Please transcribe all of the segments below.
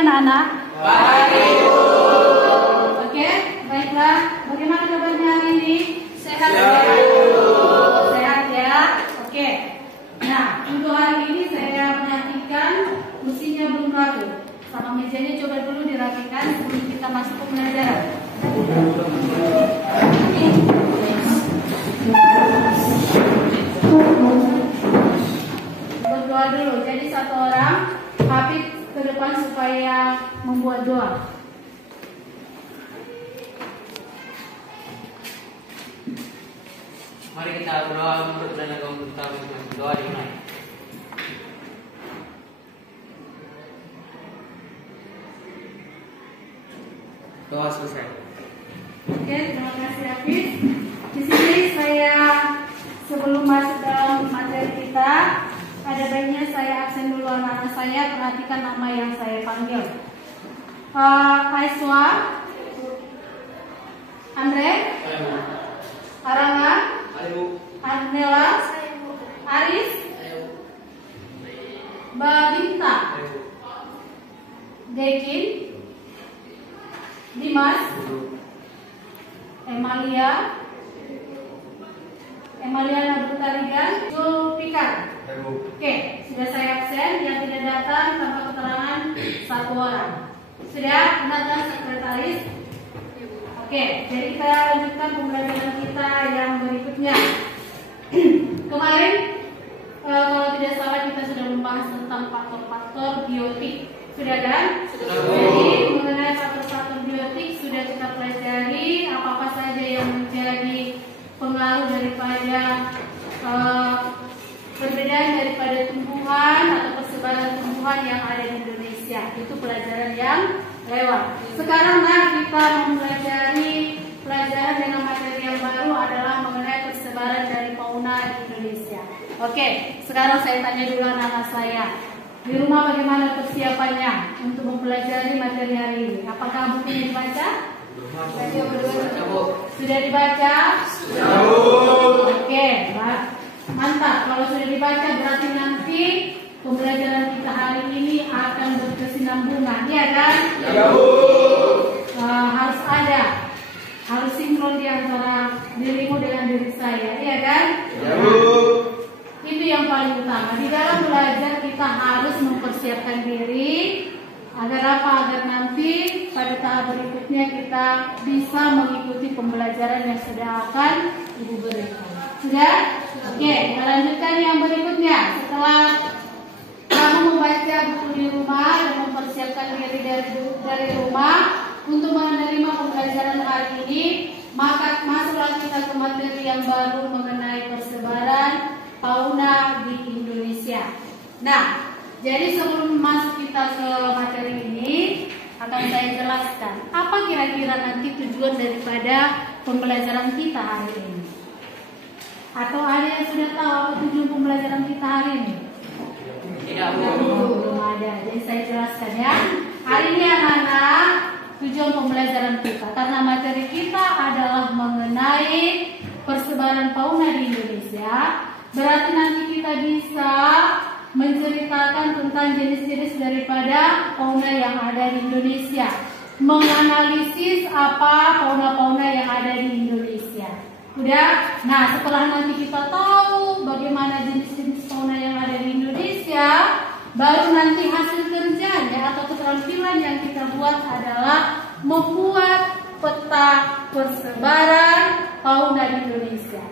anak-anak? Baik, Bu. Oke, baiklah. Bagaimana kabarnya hari ini? Sehat? Sehat ya? Oke. Nah, untuk hari ini saya perhatikan mesinnya belum rapi. Sama mejanya coba dulu dirapikan sebelum kita masuk ke pembelajaran. Berdoa dulu. Jadi satu orang Habib ke depan supaya membuat doa. Mari kita berdoa menurut dan agama kita masing-masing. Doa dimulai. Doa selesai. Oke, terima kasih Hafiz. Di sini saya sebelum masuk dalam materi kita, ada baiknya saya absen dulu anak-anak saya, perhatikan nama yang saya panggil. Aiswa, Andre, Aranga, Arnela, Aris, Babinta, Dekin, Dimas, Emalia Nabutarigan, Zulfikar. Oke, sudah saya absen. Yang tidak datang tanpa keterangan satu orang. Sudah, benar kan sekretaris? Oke, jadi kita lanjutkan pembelajaran kita yang berikutnya. Kemarin, kalau tidak salah kita sudah membahas tentang faktor-faktor biotik. Sudah kan? Jadi mengenai faktor-faktor biotik sudah kita pelajari apa-apa saja yang menjadi pengaruh daripada perbedaan daripada tumbuhan atau persebaran tumbuhan yang ada di Indonesia. Itu pelajaran yang lewat. Sekarang kita mempelajari pelajaran dengan materi yang baru adalah mengenai persebaran dari fauna di Indonesia. Oke, sekarang saya tanya dulu anak-anak saya. Di rumah bagaimana persiapannya untuk mempelajari materi hari ini? Apakah bukunya dibaca? Sudah dibaca? Oke, mantap. Kalau sudah dibaca berarti nanti pembelajaran kita hari ini akan berkesinambungan, ya kan? Harus sinkron di antara dirimu dengan diri saya, ya kan? Itu yang paling utama. Di dalam belajar kita harus mempersiapkan diri agar apa? Agar nanti pada tahap berikutnya kita bisa mengikuti pembelajaran yang sudah akan Ibu berikan. Sudah? Oke, kita lanjutkan yang berikutnya. Setelah kamu membaca buku di rumah dan mempersiapkan diri dari rumah untuk menerima pembelajaran hari ini, maka masuklah kita ke materi yang baru mengenai persebaran fauna di Indonesia. Nah, jadi sebelum masuk kita ke materi ini, akan saya jelaskan apa kira-kira nanti tujuan daripada pembelajaran kita hari ini. Atau ada yang sudah tahu apa tujuan pembelajaran kita hari ini? Tidak, belum ada. Jadi saya jelaskan ya. Hari ini anak-anak, tujuan pembelajaran kita karena materi kita adalah mengenai persebaran fauna di Indonesia. Berarti nanti kita bisa menceritakan tentang jenis-jenis daripada fauna yang ada di Indonesia, menganalisis apa fauna-fauna yang ada di Indonesia. Udah? Nah, setelah nanti kita tahu bagaimana jenis-jenis fauna yang ada di Indonesia, baru nanti hasil kerjanya atau keterampilan yang kita buat adalah membuat peta persebaran fauna di Indonesia.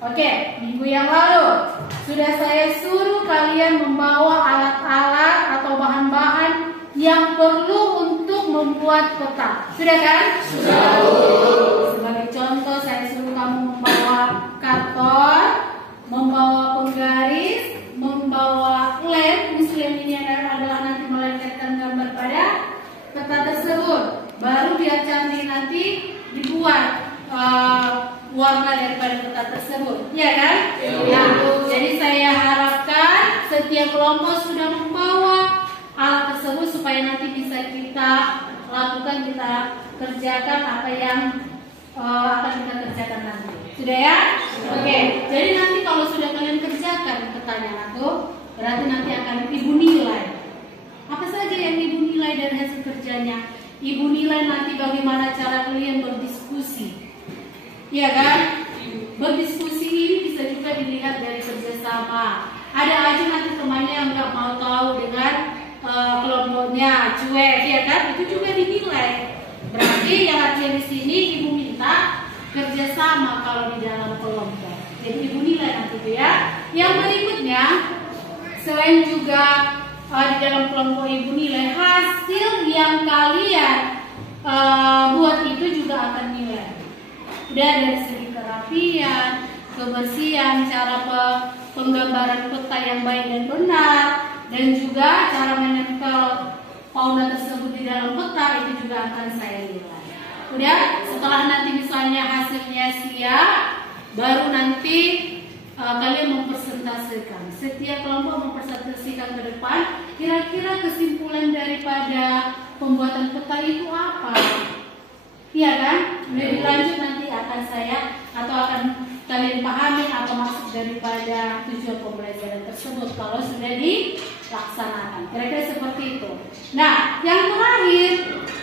Oke, minggu yang lalu sudah saya suruh kalian membawa alat-alat atau bahan-bahan yang perlu untuk membuat peta. Sudah kan? Sudah. Sebagai contoh saya suruh kamu membawa karton, membawa penggaris, membawa lem. Lem ini adalah nanti melemparkan gambar pada peta tersebut. Baru biar cantik nanti dibuat warna daripada peta tersebut, ya kan? Ya. Jadi saya harapkan setiap kelompok sudah membawa alat tersebut supaya nanti bisa kita lakukan, kita kerjakan apa yang akan kita kerjakan nanti. Sudah ya? Oke. Jadi nanti kalau sudah kalian kerjakan pertanyaan aku, berarti nanti akan Ibu nilai. Apa saja yang ibu nilai dari hasil kerjanya? Ibu nilai nanti bagaimana cara kalian berdiskusi, ya kan? Berdiskusi ini bisa juga dilihat dari kerjasama. Ada aja nanti temannya yang nggak mau tahu dengan kelompoknya, cuek, ya kan? Itu juga dinilai. Berarti yang artinya di sini ibu minta kerjasama kalau di dalam kelompok. Jadi ibu nilai nanti itu ya. Yang berikutnya, selain juga di dalam kelompok ibu nilai, hasil yang kalian buat itu juga akan nilai. Udah dari segi kerapian, kebersihan, cara penggambaran peta yang baik dan benar, dan juga cara menempel fauna tersebut di dalam peta itu juga akan saya nilai. Udah, setelah nanti misalnya hasilnya siap, baru nanti kalian mempresentasikan. Setiap kelompok mempresentasikan ke depan, kira-kira kesimpulan daripada pembuatan peta itu apa? Iya kan? Lebih lanjut nanti akan saya atau akan kalian pahami apa maksud daripada tujuan pembelajaran tersebut kalau sudah dilaksanakan. Kira-kira seperti itu. Nah, yang terakhir,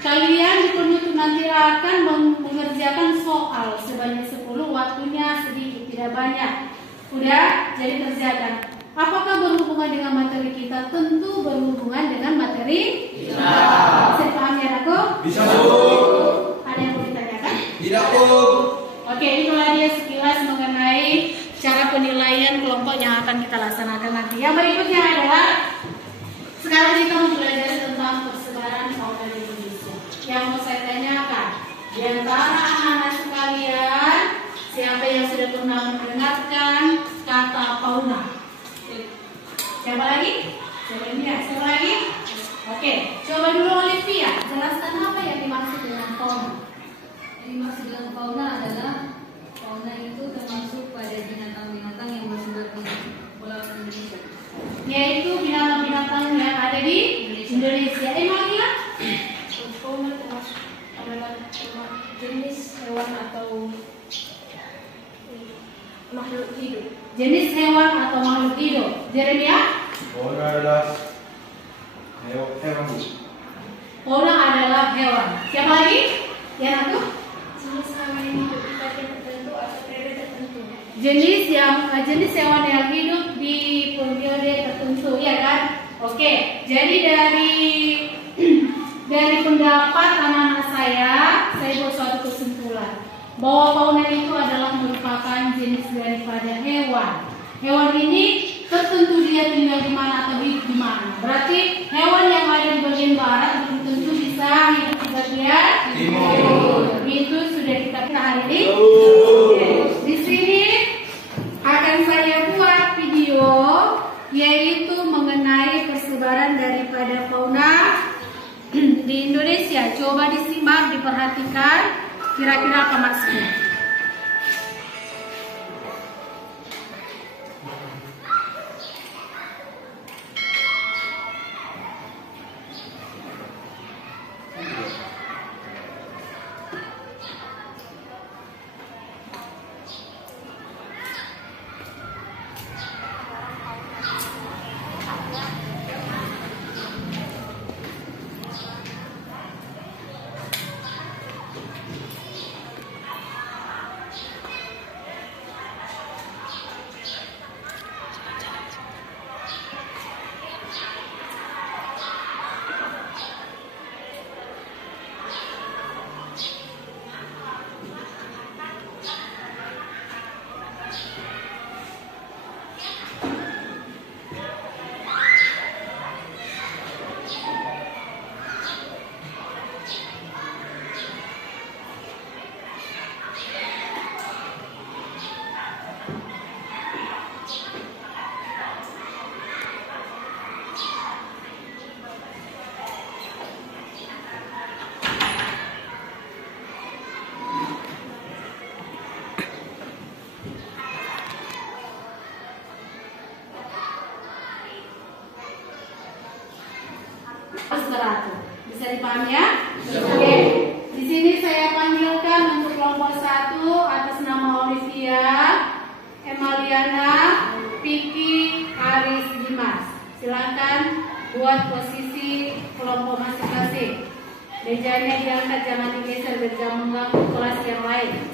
kalian di penutup nanti akan mengerjakan soal sebanyak 10, waktunya sedikit, tidak banyak. Udah, jadi kerjakan. Apakah berhubungan dengan materi kita? Tentu berhubungan dengan materi kita. Bisa dipahami ya, aku? Bisa, Bu. Ada yang mau ditanyakan? Tidak, Bu. Oke, itulah dia sekilas mengenai cara penilaian kelompok yang akan kita laksanakan nanti. Yang berikutnya adalah sekarang kita mau belajar tentang persebaran fauna di Indonesia. Yang mau saya tanyakan, di antara anak-anak sekalian, siapa yang sudah pernah mendengarkan kata fauna? Siapa lagi? Siapa lagi? Oke, coba dulu Olivia, jelaskan apa yang dimaksud dengan fauna. Yang dimaksud dengan fauna adalah fauna itu termasuk pada binatang-binatang yang bersumber di Pulau Indonesia. Yaitu binatang-binatang yang ada di Indonesia. Emalia? Fauna termasuk adalah jenis hewan atau makhluk hidup. Jenis hewan atau makhluk hidup. Jeremia? Fauna adalah hewan, Bu. Fauna adalah hewan. Siapa lagi? Yang aku? Jenis hewan yang hidup di bagian tertentu atau periode tertentu. Jenis hewan yang hidup di periode tertentu, ya kan? Oke, jadi dari pendapat anak-anak saya buat suatu kesimpulan bahwa fauna itu adalah merupakan jenis daripada hewan. Hewan ini tertentu dia tinggal di mana atau hidup di mana. Berarti hewan yang ada di bagian barat belum tentu bisa hidup di bagian timur. Itu sudah kita kira hari ini. Di sini akan saya buat video yaitu mengenai persebaran daripada fauna di Indonesia. Coba disimak, diperhatikan kira-kira apa maksudnya. Teratur. Bisa dipahami ya? Oke. Di sini saya panggilkan untuk kelompok 1 atas nama Olivia, Emaliana, Vicky, Aris, Dimas. Silakan buat posisi Mejanya diangkat, jangan digeser biar jangan mengganggu kelas yang lain.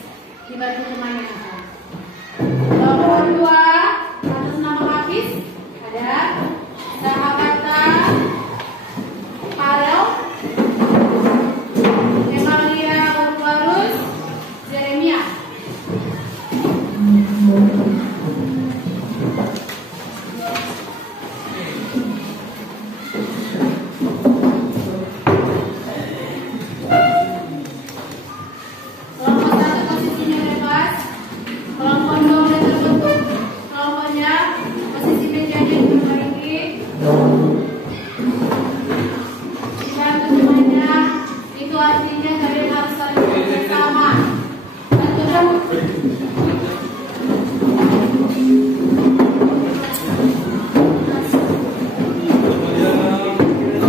Dibantu temannya. Kelompok 2 atas nama Hafiz ada Sahabata, Farel, Emalia Barbarus, Jeremia. Kelompok 1 posisinya bebas. Kelompok 2 udah terbentuk kelompoknya. Posisi mejanya diperbaiki. Dibantu semuanya. Itu artinya kalian harus saling bersama. Bantu dong.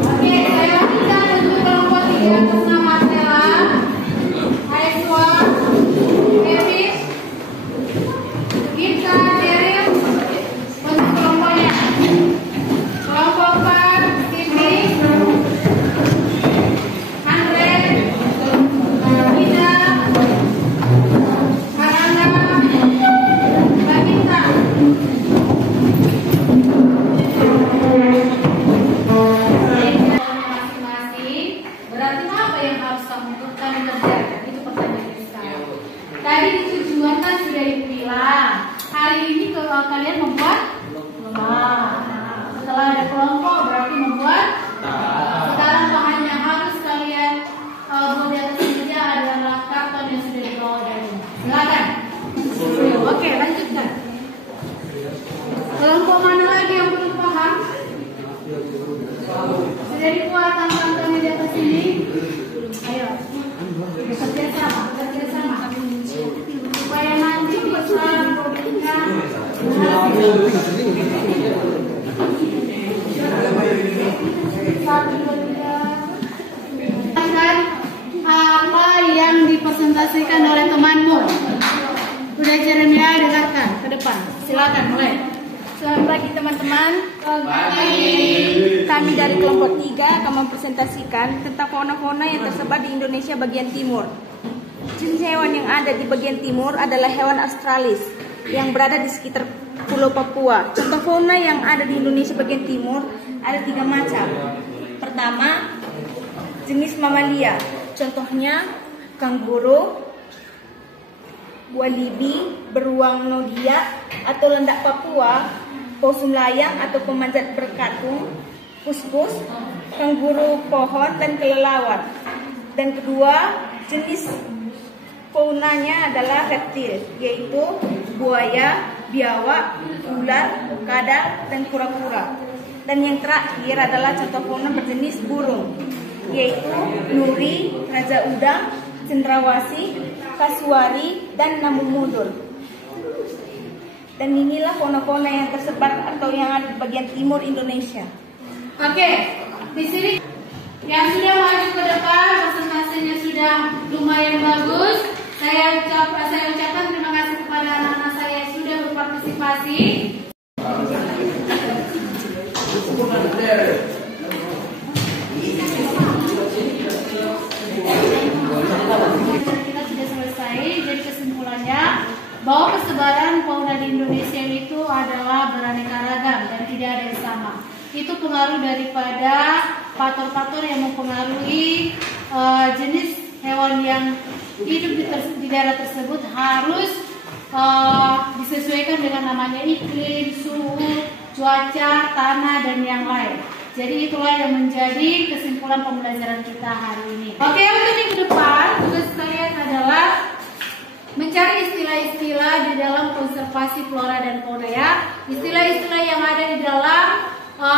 Oke, saya lanjutkan untuk kelompok 3 atas nama Stella, Aiswa, Kevin, Gita, Cheryl. Untuk kelompoknya. Kelompok 4, Siti, Andre, Ida, Karana, Bagita. Masing-masing. Berarti apa yang harus kamu kerjakan? Itu pertanyaannya sekarang. Tadi di tujuan kan sudah dibilang. Hari ini kalau kalian membuat setelah ada kelompok berarti membuat. Sekarang bahan yang harus kalian buat di atas meja adalah karton yang sudah dibawa dari rumah. Silakan. Oke, lanjutkan. Kelompok mana lagi yang belum paham? Sudah dibuat tantangannya di atas ini. Ayo, kerjasama, supaya nanti bisa memberikan apa yang dipresentasikan oleh temanmu. Udah Jeremia, dengarkan ke depan. Silakan mulai. Selamat pagi teman-teman. Kami dari kelompok 3 akan mempresentasikan tentang fauna-fauna yang tersebar di Indonesia bagian timur. Jenis hewan yang ada di bagian timur adalah hewan australis yang berada di sekitar Pulau Papua. Contoh fauna yang ada di Indonesia bagian timur ada 3 macam. Pertama, jenis mamalia. Contohnya kanguru, walibi, beruang nodia atau lendak Papua, possum layang atau pemanjat berkatung, kuskus, kanguru pohon dan kelelawar. Dan kedua, jenis faunanya adalah reptil, yaitu buaya, biawak, ular, kadal, dan kura-kura. Dan yang terakhir adalah contoh fauna berjenis burung, yaitu nuri, raja udang, cendrawasih, kasuari, dan namumudul. Dan inilah fauna-fauna yang tersebar atau yang ada di bagian timur Indonesia. Oke, di sini yang sudah maju ke depan, presentasinya sudah lumayan bagus. Saya ucapkan terima kasih kepada anak-anak saya yang sudah berpartisipasi. Kita sudah selesai. Jadi kesimpulannya bahwa persebaran fauna di Indonesia itu adalah beraneka ragam dan tidak ada yang sama. Itu pengaruh daripada faktor-faktor yang mempengaruhi jenis hewan yang hidup di daerah tersebut harus disesuaikan dengan namanya iklim, suhu, cuaca, tanah, dan yang lain. Jadi itulah yang menjadi kesimpulan pembelajaran kita hari ini. Oke, untuk minggu depan tugas kalian adalah mencari istilah-istilah di dalam konservasi flora dan fauna ya. Istilah-istilah yang ada di dalam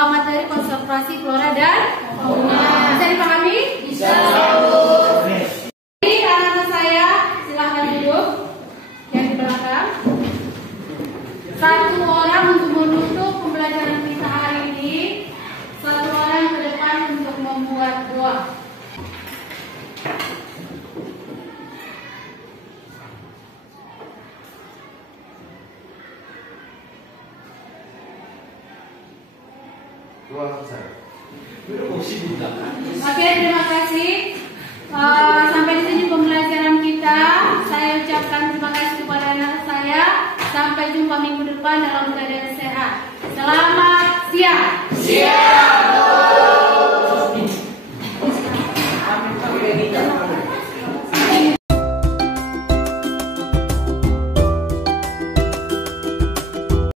materi konservasi flora dan fauna. Bisa dipahami? Bisa. Jadi anak-anak saya silahkan duduk yang di belakang. Satu orang untuk menutup pembelajaran kita hari ini. Satu orang ke depan untuk membuat doa. Doa selesai. Oke, terima kasih. Sampai di sini pembelajaran kita. Saya ucapkan terima kasih kepada anak saya. Sampai jumpa minggu depan dalam keadaan sehat. Selamat siang.